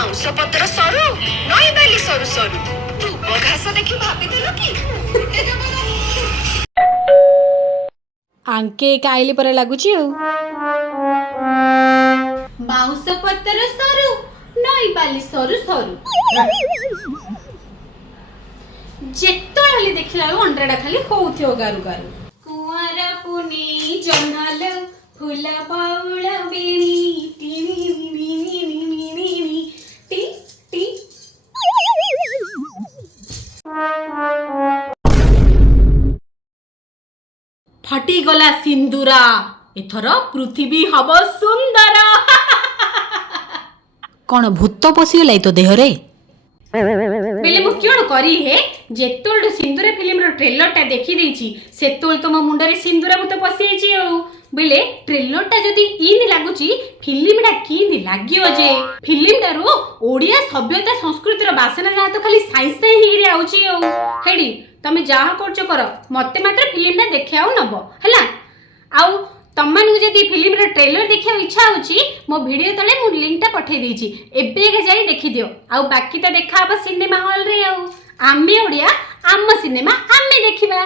ମାଉଁସପତ୍ର ସରୁ ନଈ ବାଲି ସରୁ ସରୁ ଧୂପ ଘାସ ଦେଖି ଭାବିଦେଲ କି ଆଙ୍କେ କାଇଲି ପରା ଲାଗୁଛି ଆଉ। ବାଉଁଶ ପତ୍ର ସରୁ ନଈ ବାଲି ସରୁ ସରୁ ଯେତେବେଳେ ଦେଖିଲା ବେଳକୁ ଅଣ୍ଡାଟା ଖାଲି ହଉଥିବ ଗାରୁ ଗାରୁ। କୁଆଁର ପୁନେଇ ଜହ୍ନଲ ଫୁଲ ବଉଳ ବେଣୀ ଟିଣି ଟି ଟି। ଫାଟିଗଲା ସିନ୍ଦୁରା ଏଥର ପୃଥିବୀ ହବ ସୁନ୍ଦର। କ'ଣ ଭୂତ ପଶିଗଲା ତୋ ଦେହରେ? ବେଲେ ମୁଁ କ'ଣ କରି ହେ ଯେତେବେଳେ ସିନ୍ଦୁରା ଫିଲ୍ମର ଟ୍ରେଲରଟା ଦେଖିଦେଇଛି ସେତେବେଳେ ତ ମୋ ମୁଣ୍ଡରେ ସିନ୍ଦୁରା ଭୂତ ପଶିଯାଇଛି ଆଉ। ବେଲେ ଟ୍ରେଲରଟା ଯଦି ଇନ୍ ଲାଗୁଛି ଫିଲ୍ମଟା କିନ୍ତି ଲାଗିବ ଯେ? ଫିଲ୍ମଟାରୁ ଓଡ଼ିଆ ସଭ୍ୟତା ସଂସ୍କୃତିର ବାସନା ଯାହା ତ ଖାଲି ସାଇଁ ସାଇଁ ହେଇକିରି ଆଉଛି ଆଉ। ହେଡ଼ି ତମେ ଯାହା କରୁଛ କର ମତେ ମାତ୍ର ଫିଲ୍ମଟା ଦେଖିବାକୁ ନବ ହେଲା। ଆଉ ତମମାନଙ୍କୁ ଯଦି ଫିଲ୍ମର ଟ୍ରେଲର ଦେଖିବାକୁ ଇଚ୍ଛା ହେଉଛି ମୋ ଭିଡ଼ିଓ ତଳେ ମୁଁ ଲିଙ୍କଟା ପଠାଇ ଦେଇଛି, ଏବେ ଯାଇ ଦେଖିଦିଅ। ଆଉ ବାକିଟା ଦେଖା ହବ ସିନେମା ହଲରେ ଆଉ। ଆମେ ଓଡ଼ିଆ ଆମ ସିନେମା ଆମେ ଦେଖିବା।